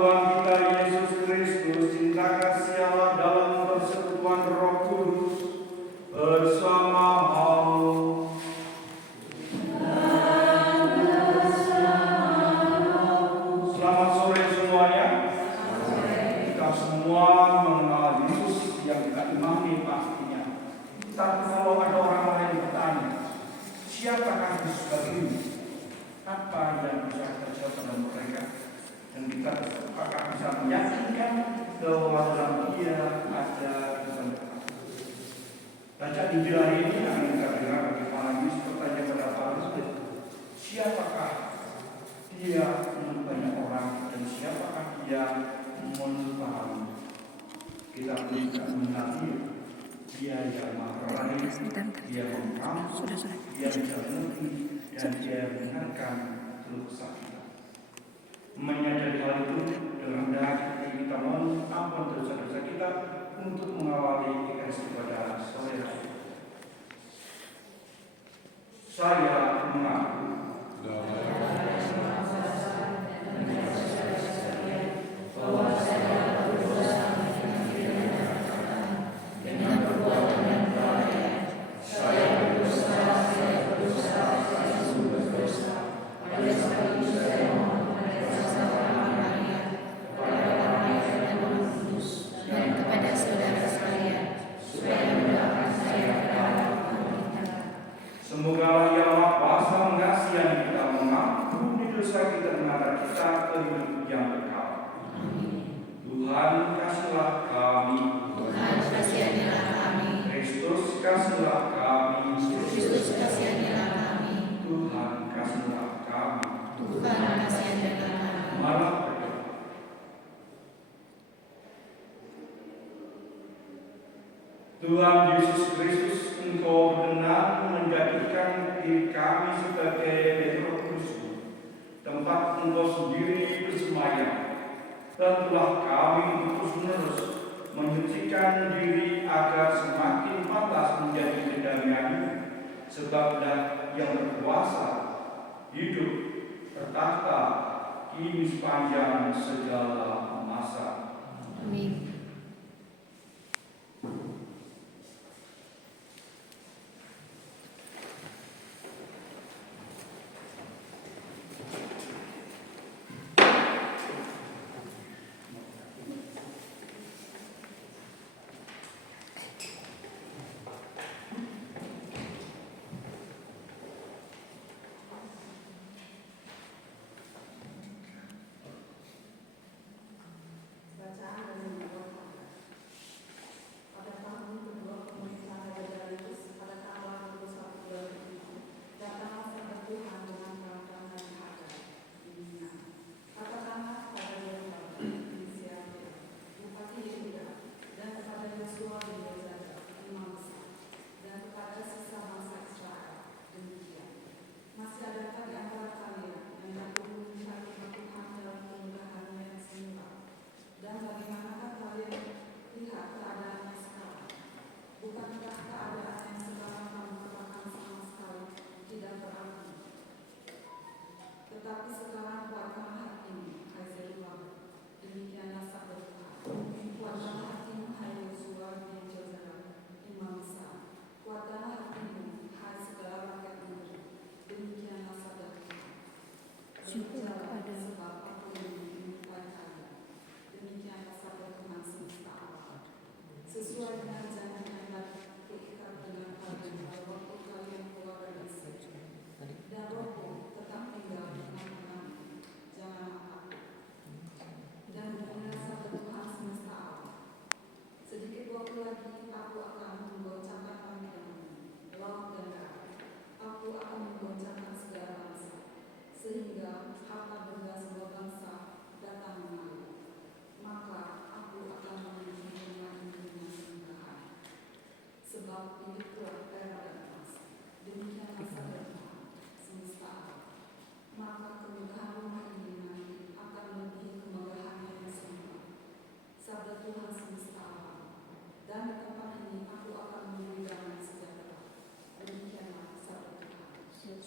Tuhan kita Yesus Kristus, cinta kasih Allah dalam persekutuan Roh Kudus bersama-mu. Selamat sore semuanya. Kita semua mengenal Yesus yang kita imani pastinya. Tapi kalau ada orang lain bertanya, siapakah Yesus bagimu? Apa yang bisa terjadi pada mereka? Dan kita apakah bisa meyakinkan bahwa dalam dia ada Tuhan. Baca Injil hari ini akan kita dengar bagaimana Yesus bertanya kepada Paulus, siapakah dia menurut banyak orang dan siapakah dia menurut Tuhan. Kita tidak mengenal dia yang maha baik, dia mengampuni, dia bisa mengerti, dan dia mendengarkan keluh kesah kita. Menyadari hal itu dengan hati kita mohon ampun dosa-dosa kita untuk mengawali dikasih kepada sore hari. Saya mengaku bahwa saya berdosa dengan pikiran dan perkataan, dengan perbuatan dan kelalaian. Saya berdosa, saya sungguh berdosa. Oleh sebab itu saya mohon kepada kuasa Allah Maria, kepada para malaikat dan Roh Kudus, dan kepada saudara sekalian, supaya mendoakan saya ke dalam pemerintahan. Semoga Allah yang Maha Kuasa mengasihani kita, mengampuni dosa kita, mengantar kita ke hidup yang kekal. Tuhan kasihlah kami. Tuhan kasihanilah kami. Kristus kasihlah kami. Kristus kasihanilah kami. Tuhan kasihlah kami. Tuhan kasihanilah kami. Mari berdoa. Tuhan Yesus Kristus, Engkau benar menjadikan diri kami sebagai Roh Kudus, tempat Engkau sendiri bersemayam. Bantulah kami untuk terus-menerus menyucikan diri agar semakin pantas menjadi kedamaian-Mu, sebablah yang berkuasa, hidup, bertahta, kini sepanjang segala masa. Amin.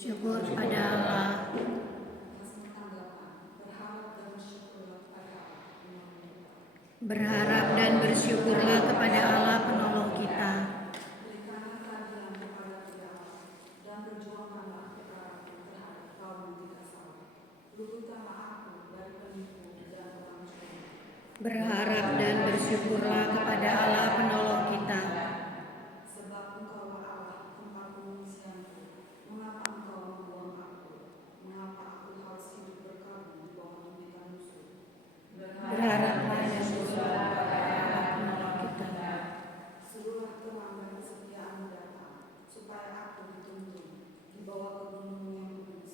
Syukur pada Allah. Berharap dan bersyukurlah kepada Allah penolong kita. Berikanlah keadilan kepada kita dan berjuangkanlah perkara terhadap kaum yang tidak salah. Luputkanlah aku dari penipu dan orang curang. Berharap dan bersyukurlah kepada Allah penolong kita. Sebab Engkaulah Allah tempat pengungsianku. Mengapa Engkau membuang aku? Mengapa aku harus hidup berkabung di bawah gigitan musuh? Berharaplah dan bersyukurlah kepada Allah penolong kita. Suruhlah terang dan kesetiaanmu datang, supaya aku dituntun, dibawa ke gunung yang kudus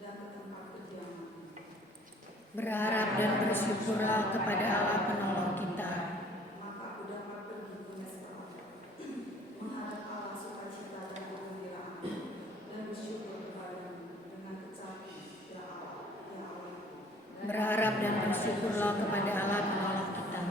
dan ke tempat kediamanmu. Berharap dan bersyukurlah kepada Allah penolong kita. Maka aku dapat pergi ke Mesbah, menghadap Allah sukacita dan kegembiraan, dan bersyukur kepadamu dengan kecapi, ya Allah, ya Allahku. Berharap dan bersyukurlah kepada Allah penolong kita.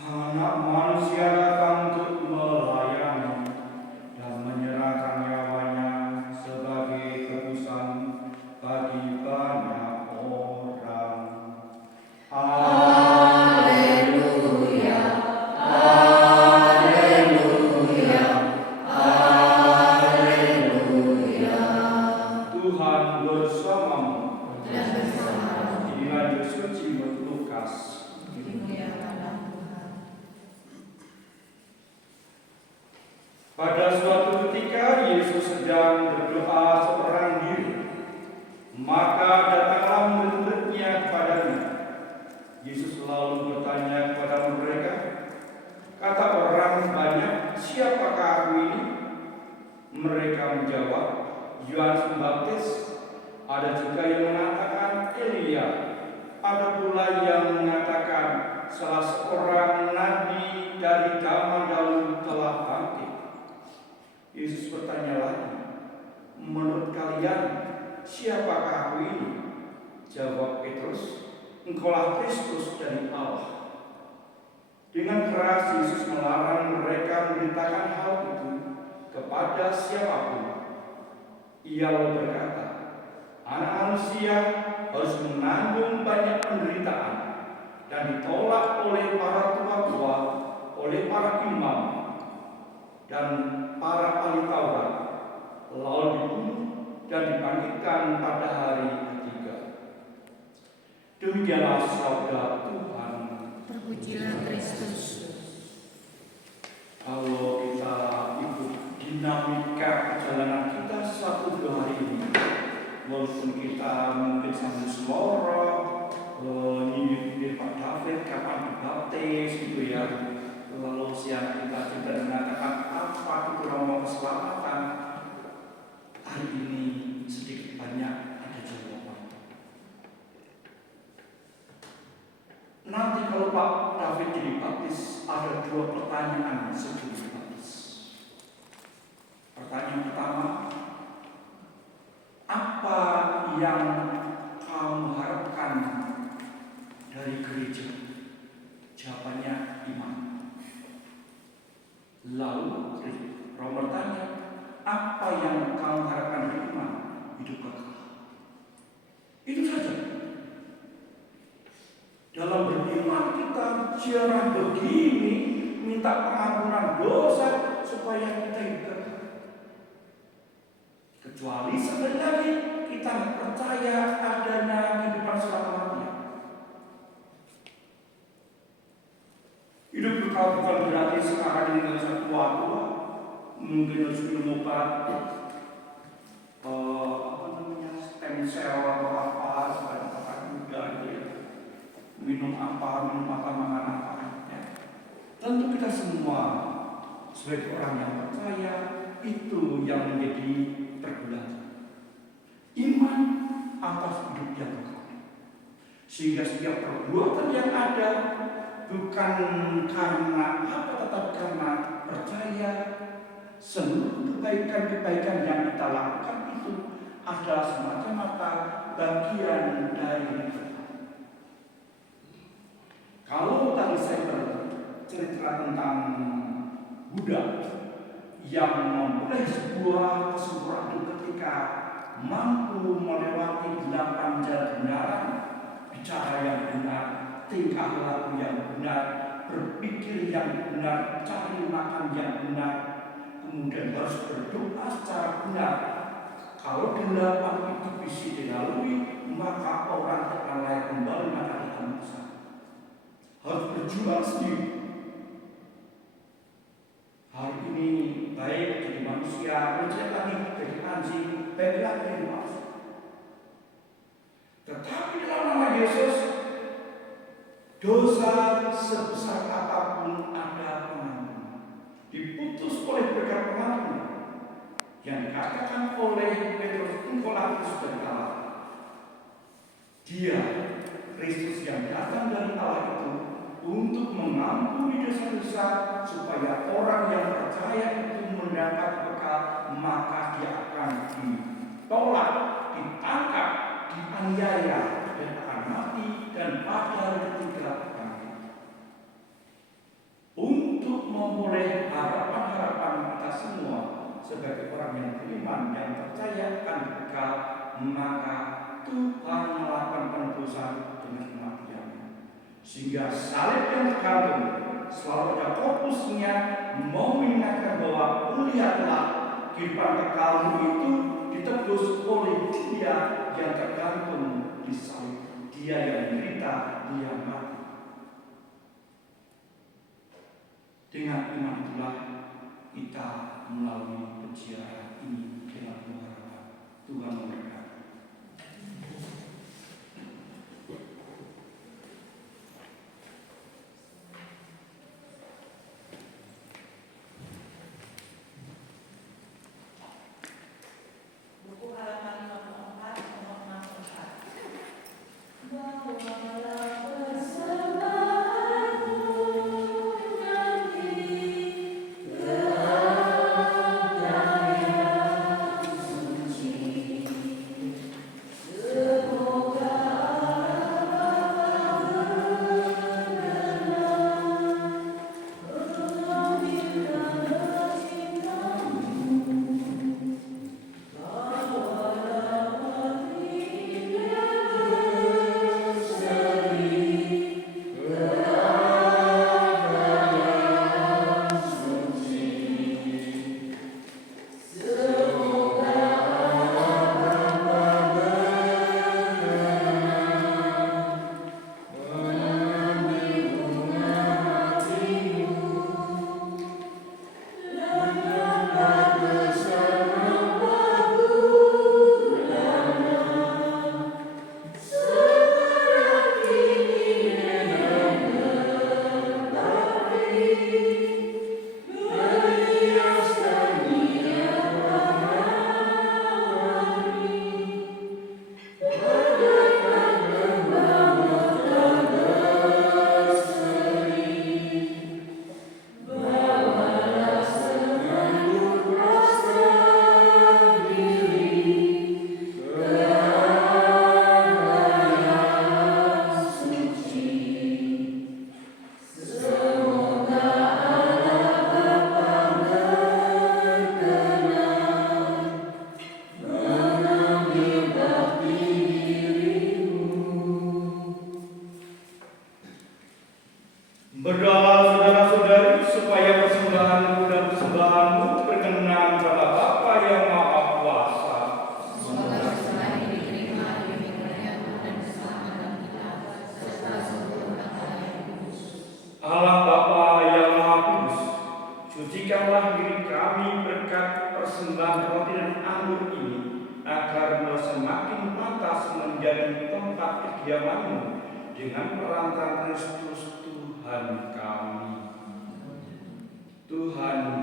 Anak manusia datang untuk melayani dan menyerahkan nyawanya sebagai tebusan bagi banyak orang. Haleluya, haleluya, haleluya. Tuhan bersamamu. Dan bersama Inilah Injil suci menurut Lukas. Pada suatu ketika Yesus sedang berdoa seorang diri, maka datanglah murid-muridnya kepadanya. Yesus lalu bertanya kepada mereka, kata orang banyak, siapakah aku ini? Mereka menjawab, Yohanes Pembaptis, ada juga yang mengatakan Elia, ada pula yang mengatakan salah seorang nabi dari zaman dahulu telah bangkit. Yesus bertanya lagi, menurut kalian siapakah aku ini? Jawab Petrus, engkaulah Kristus dari Allah. Dengan keras Yesus melarang mereka memberitakan hal itu kepada siapapun. Ia lalu berkata, Anak manusia harus menanggung banyak penderitaan dan ditolak oleh para tua-tua, oleh para imam dan para ahli Taurat, lalu dibunuh dan dibangkitkan pada hari ketiga. Demikianlah sabda Tuhan. terpujilah Kristus. Kalau kita ikut dinamika perjalanan kita 1-2 hari ini, walaupun kita mungkin sambil seloro, nyindir Pak David kapan dibaptis gitu ya, lalu siang kita juga mengatakan apa itu romo keselamatan, hari ini sedikit banyak ada jawaban. Nanti kalau Pak David jadi baptis, ada 2 pertanyaan sebelum dibaptis. Pertanyaan pertama, apa yang kamu harapkan dari gereja? Jawabannya iman. Lalu Romo bertanya, apa yang kamu harapkan dari iman? Hidup kekal. Itu saja. Dalam beriman kita jarang begini minta pengampunan dosa supaya kita hidup kekal. Kecuali sekali lagi kita percaya adanya kehidupan selama-lamanya. Hidup kekal bukan berarti sekarang ini nggak usah tua-tua, mungkin harus minum obat, stem cell atau apa supaya tetap muda gitu ya. Minum apa, makan apa. Ya. Tentu kita semua sebagai orang yang percaya itu yang menjadi pergulatan. Iman atas hidup yang kekal. Sehingga setiap perbuatan yang ada bukan karena apa, tetapi karena percaya seluruh kebaikan-kebaikan yang kita lakukan itu adalah semata-mata bagian dari Tuhan. Kalau tadi saya bercerita tentang Buddha yang memulai sebuah kesimpulan ketika mampu melewati 8 jalan kebenaran, bicara yang benar, tingkah laku yang benar, berpikir yang benar, cari makan yang benar, kemudian harus berdoa secara benar. Kalau 8 itu bisa dilalui, maka orang akan layak kembali maka akan bisa. Harus berjuang sendiri. Hari ini baik jadi manusia, menjadi lagi jadi anjing, baik lagi jadi manusia. Tetapi dalam nama Yesus, dosa sebesar apapun ada pengampunan. Diputus oleh berkat pengampunan yang dikatakan oleh Petrus, engkaulah Kristus dari Allah. Dia, Kristus yang datang dari Allah itu untuk mengampuni dosa-dosa supaya orang yang percaya itu mendapat bekal, maka dia akan ditolak, ditangkap, dianiaya dan akan mati dan pada hari ketiga bangkit. Untuk memulai harapan-harapan kita semua sebagai orang yang beriman yang percaya akan bekal, maka Tuhan melakukan penebusan dengan kematian. Sehingga salib yang tergantung selalu ada fokusnya mau mengingatkan bahwa lihatlah kehidupan kekalmu itu ditebus oleh Dia yang tergantung di salib, Dia yang menderita, Dia yang mati. Dengan iman itulah kita melalui peziarah ini dengan pengharapan Tuhan memberkati. Buku halaman 54 nomor 64. Berdoalah saudara-saudari supaya persembahanmu dan persembahanmu berkenan kepada Bapa yang Maha Kuasa. Semoga selain diterima demi kemuliaan dan keselamatan kita, serta seluruh orang yang kudus. Allah Bapa yang Maha Kudus, sucikanlah diri kami berkat persembahan roti dan anggur ini, agar semakin pantas menjadi tempat kediaman-Mu dengan perantaraan Kristus Tuhan kami. Tuhan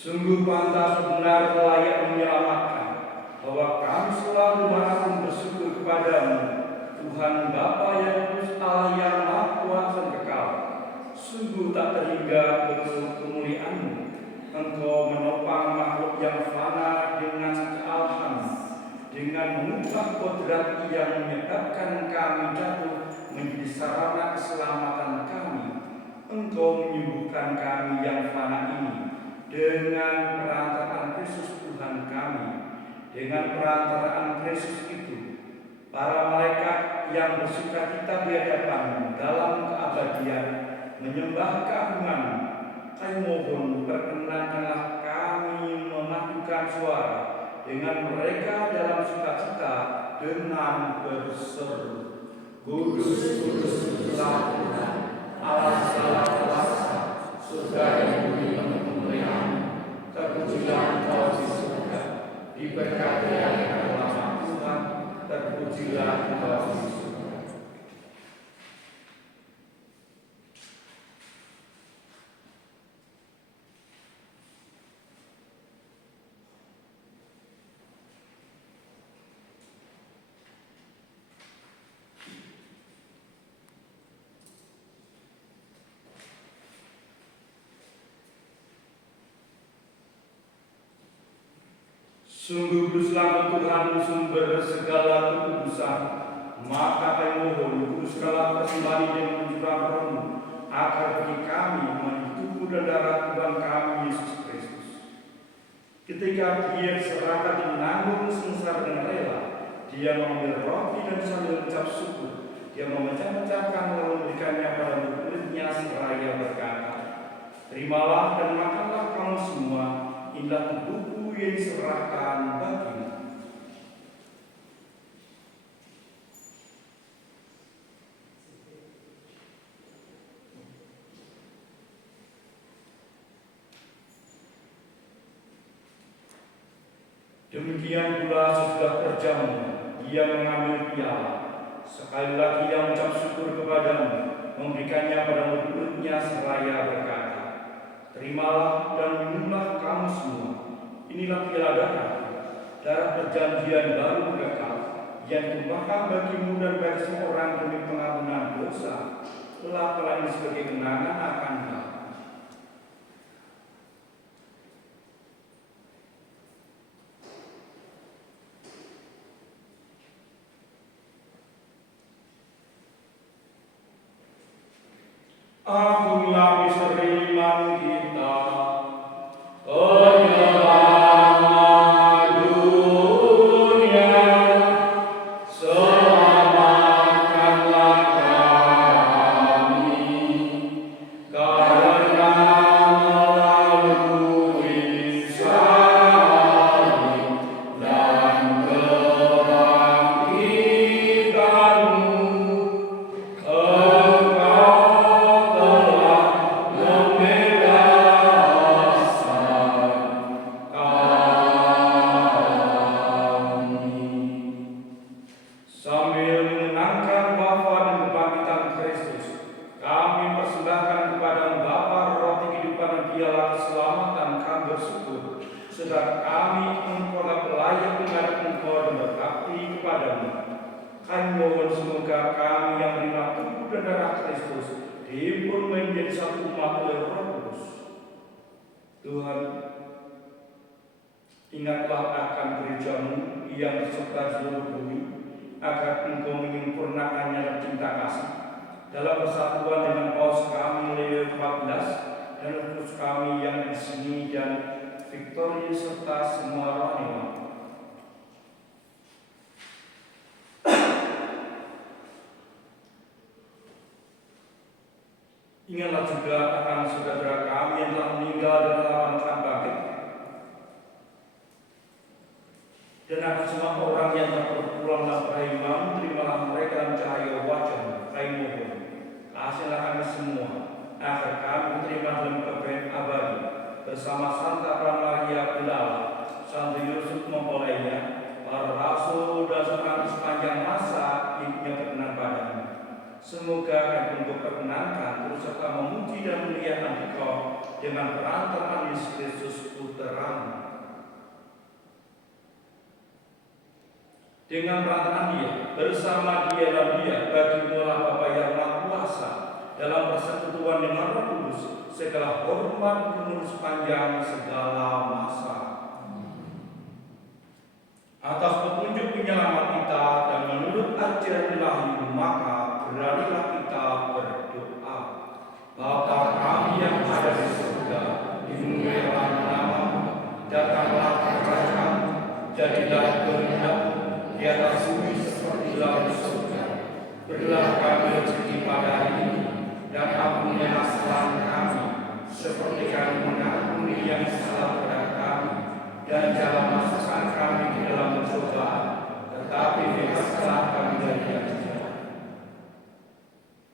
Sungguh pantas benar layak menyelamatkan bahwa kami selalu dimanapun bersyukur kepadamu, Tuhan Bapa yang kudus, Allah yang Maha Kuasa dan kekal. Sungguh tak terhingga kemuliaan-Mu. Engkau menopang makhluk yang fana dengan kealahan, dengan mengubah kodrat yang menyebabkan kami jatuh menjadi sarana keselamatan kami. Engkau menyembuhkan kami yang fana ini dengan perantaraan Kristus Tuhan kami. Dengan perantaraan Kristus itu, para malaikat yang bersukacita di hadapan dalam keabadian menyembah keagungan. Kami mohon perkenankanlah kami memadukan suara dengan mereka dalam sukacita dengan berseru, Kudus, kudus, kuduslah Tuhan, Allah segala kuasa, surga dan bumi penuh kemuliaan. Terpujilah Engkau di surga, diberkati yang dalam Tuhan, terpujilah Engkau di surga. Sungguh kuduslah Tuhan, sumber segala kekudusan. Maka kami mohon, kuduskanlah persembahan dengan mencurah roh-Mu, agar bagi kami menjadi tubuh dan darah Tuhan kami Yesus Kristus. Ketika Dia diserahkan di menanggung sengsara dengan rela, Dia mengambil roti dan sambil mengucap syukur, Dia memecah-mecahkan lalu memberikannya pada murid-muridnya seraya berkata, terimalah dan makanlah kamu semua, inilah tubuhku yang diserahkan bagimu. Demikian pula sesudah berjamu, Ia mengambil piala. Sekali lagi Ia mengucap syukur kepadamu, memberikannya pada murid-muridnya seraya berkata, terimalah dan minumlah kamu semua. Inilah piala darah perjanjian baru kekal yang ditumpahkan bagimu dan bagi seorang demi pengampunan dosa. Lakukanlah ini sebagai kenangan akan Dia. Akulah misteri iman kita, penyelamat dunia, selamatkanlah kami, karena melalui salib dan kebangkitan-Mu, sedang kami Engkau layak menghadap Engkau dan berbakti kepadamu. Kami mohon semoga kami yang menerima tubuh dan darah Kristus dihimpun menjadi satu umat oleh Roh Kudus. Tuhan, ingatlah akan gereja-Mu yang tersebar seluruh bumi, agar Engkau menyempurnakannya dalam cinta kasih, dalam persatuan dengan Paus kami Leo XIV dan khusus kami yang di sini dan Victoria serta semua rohaniwan. Ingatlah juga akan saudara kami yang telah meninggal dan telah bangkit, dan akan semua orang yang telah berpulang dalam beriman, terimalah mereka dalam cahaya wajah-Mu. Kami mohon, kasihlah kami semua, agar kami diterima dalam kebaikan abadi bersama Santa Maria Pelala, Santo Yusuf mempelainya, para rasul dan sepanjang masa hidupnya berkenan padamu. Semoga akan Engkau perkenankan terus serta memuji dan memuliakan Engkau dengan perantaraan Yesus Kristus Dengan perantaraan Dia, bersama Dia dan Dia, bagimu Bapa yang Maha Kuasa, dalam persekutuan dengan Roh Kudus, segala hormat umur sepanjang segala masa. Atas petunjuk penyelamat kita dan menurut ajaran ilahi, maka beranilah kita berdoa. Bapa kami yang ada di surga, dimuliakanlah namamu, datanglah kerajaanmu, jadilah kehendakmu di atas bumi seperti dalam surga. Berilah kami rezeki pada hari ini, dan ampunilah kesalahan kami, seperti kami mengampuni yang salah pada kami, dan jangan masukkan kami di dalam pencobaan, tetapi bebaskanlah kami dari yang jahat.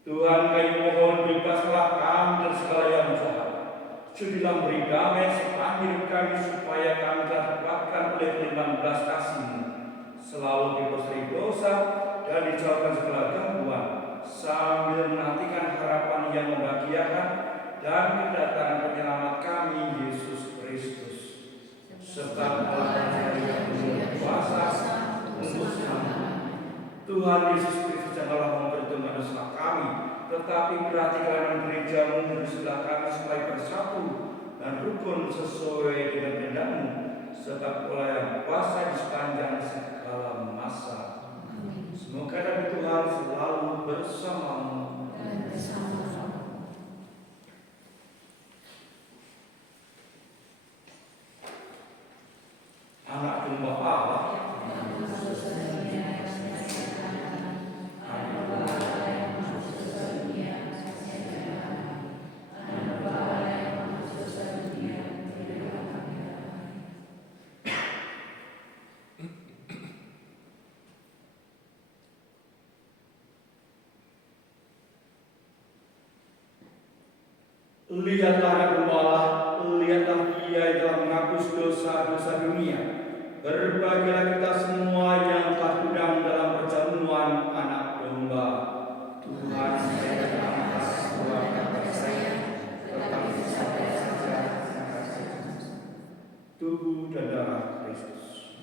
Tuhan, kami mohon bebaskanlah kami dari segala yang jahat. Sudilah beri damai sepanjang hidup kami, supaya kami dapatkan oleh firman belas kasih-Mu selalu bebas dari dosa dan dijauhkan segala gangguan, sambil menantikan harapan yang membahagiakan dan kedatangan penyelamat kami, Yesus Kristus, serta kedatangan yang berkuasa untuk selamanya. Tuhan Yesus Kristus, janganlah memperhitungkan dosa kami, tetapi perhatikan gereja-Mu di sebelah kami supaya bersatu dan rukun sesuai dengan kehendak-Mu, serta Engkau yang kuasa di sepanjang segala masa. Semoga dari Tuhan selalu bersamamu dan bersama-sama. Anak domba Allah, lihatlah anak domba Allah, lihatlah Dia yang telah menghapus dosa-dosa dunia. Berbahagialah kita semua yang telah kudam dalam perjamuan anak domba. Tuhan, saya datang atas keluarga saya, tetapi sampai saja tubuh dan darah Kristus.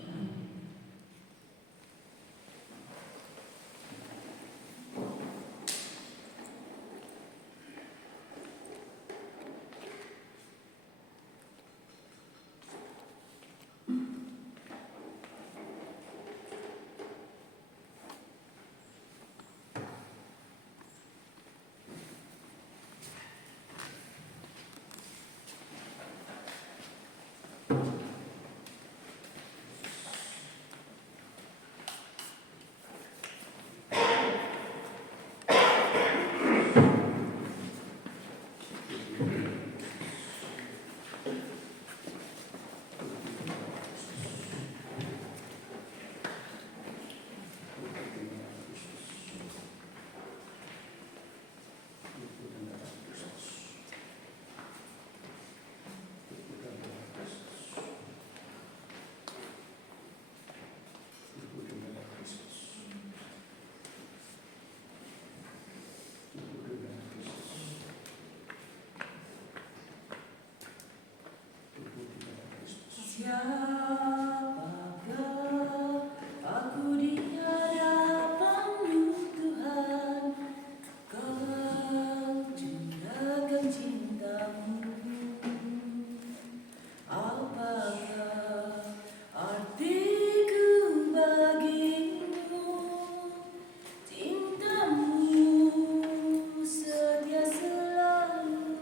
Siapakah aku di hadapan-Mu Tuhan, Kau curahkan cinta-Mu. Apakah artiku bagimu, cinta-Mu setia selalu.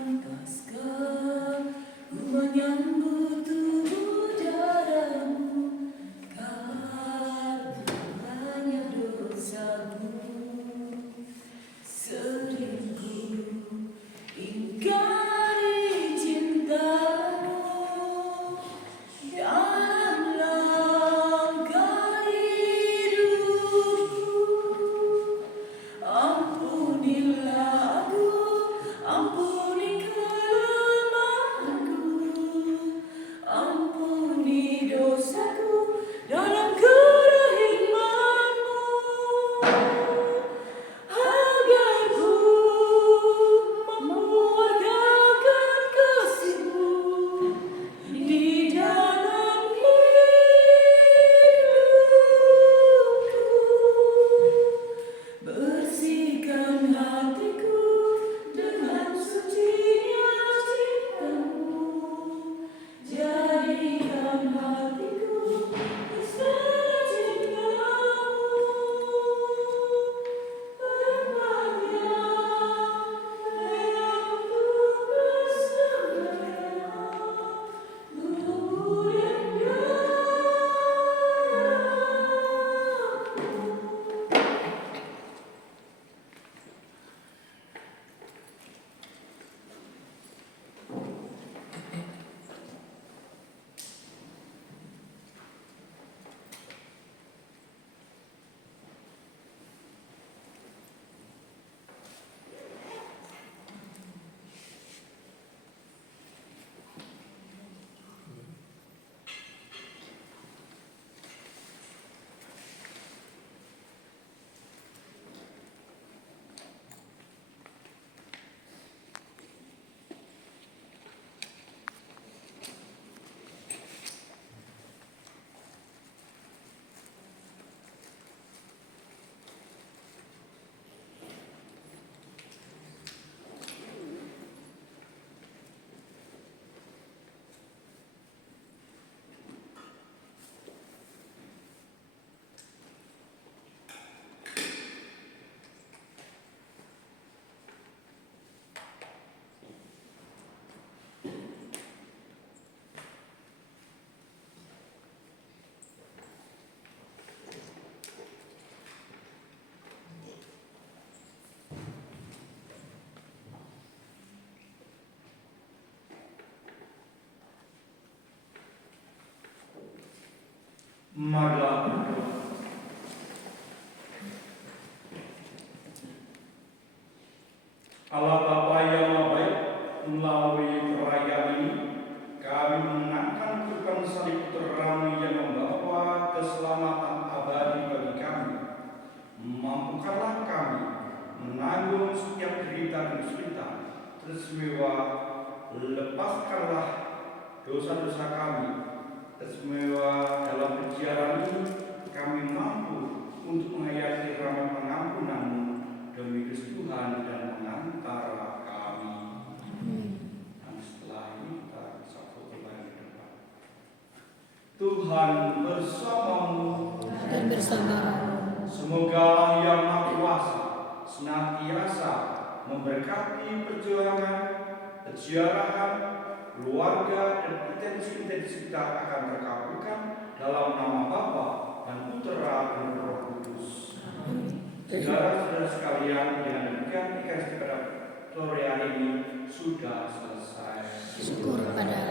Pantaskah ku menyambut tubuh darah-Mu, karena banyak dosa-Mu. Sering ku ingkari cinta-Mu dalam langkah hidupku. Ampunilah aku, ampuni kelemahanku. Marilah berdoa. Allah Bapa yang Maha Baik, melalui perayaan ini kami mengenangkan kurban salib Putra-Mu yang membawa keselamatan abadi bagi kami. Mampukanlah kami menanggung setiap derita dan kesulitan, tersemewa lepaskanlah dosa-dosa kami. Tersemewa dalam perjalanan ini kami mampu untuk menghayati rahmat pengampunan-Mu demi Kristus Tuhan dan pengantara kami. Dan setelah ini kita bisa foto lagi di depan. Tuhan bersamamu Dan bersama-Mu. Semoga Yang Maha Kuasa senantiasa memberkati perjuangan, peziarahan, keluarga, dan intensi-intensi kita akan terkabulkan dalam nama Bapa dan Putra dan Roh Kudus. Saudara-saudara sekalian, dengan demikian Ekaristi pada sore hari ini sudah selesai. Syukur pada